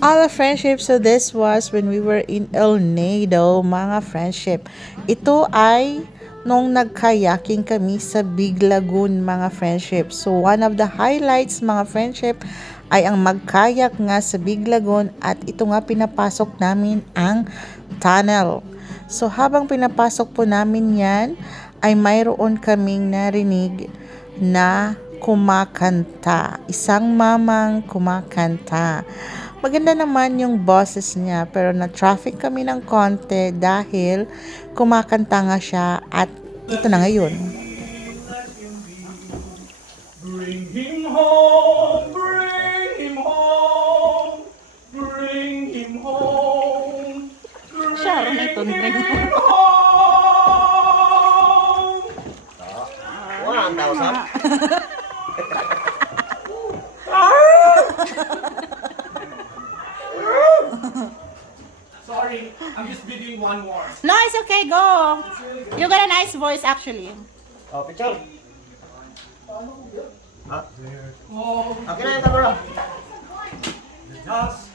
Our friendship, so this was when we were in El Nido, mga friendship. Ito ay nung nagkayaking kami sa Big Lagoon, mga friendship. So one of the highlights, mga friendship, ay ang magkayak nga sa Big Lagoon at ito nga pinapasok namin ang tunnel. So habang pinapasok po namin yan, ay mayroon kaming narinig na kumakanta. Isang mamang kumakanta. Maganda naman yung boses niya pero na-traffic kami ng konti dahil kumakanta nga siya at ito na ngayon. Bring him home, bring him home, bring him home, bring him home. Wah, ang tao sa. Sorry, I'm just bidding one more. No, it's okay. Go. You got a nice voice actually. Oh, picture. Ha? Oh, Okay na yung camera. just